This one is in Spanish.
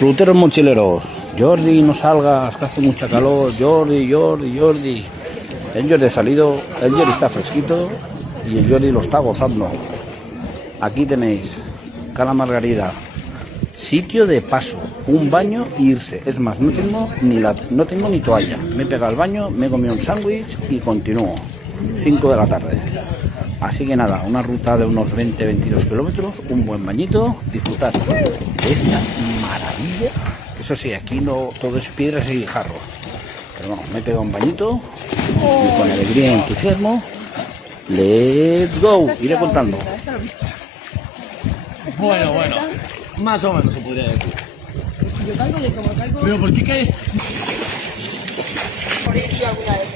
Ruteros mochileros, Jordi, no salgas, que hace mucha calor. Jordi, Jordi, Jordi. El Jordi ha salido, el Jordi está fresquito y el Jordi lo está gozando. Aquí tenéis Cala Margarida, sitio de paso, un baño e irse. Es más, no tengo ni toalla. Me he pegado al baño, me he comido un sándwich y continúo. 5 de la tarde. Así que nada, una ruta de unos 20-22 kilómetros, un buen bañito, disfrutar de esta maravilla. Eso sí, aquí no todo es piedras y jarros. Pero bueno, me he pegado un bañito y con alegría y entusiasmo, let's go, iré contando. Bueno, más o menos se podría decir. Yo caigo de como caigo. Pero ¿por qué caes? Por ir alguna vez.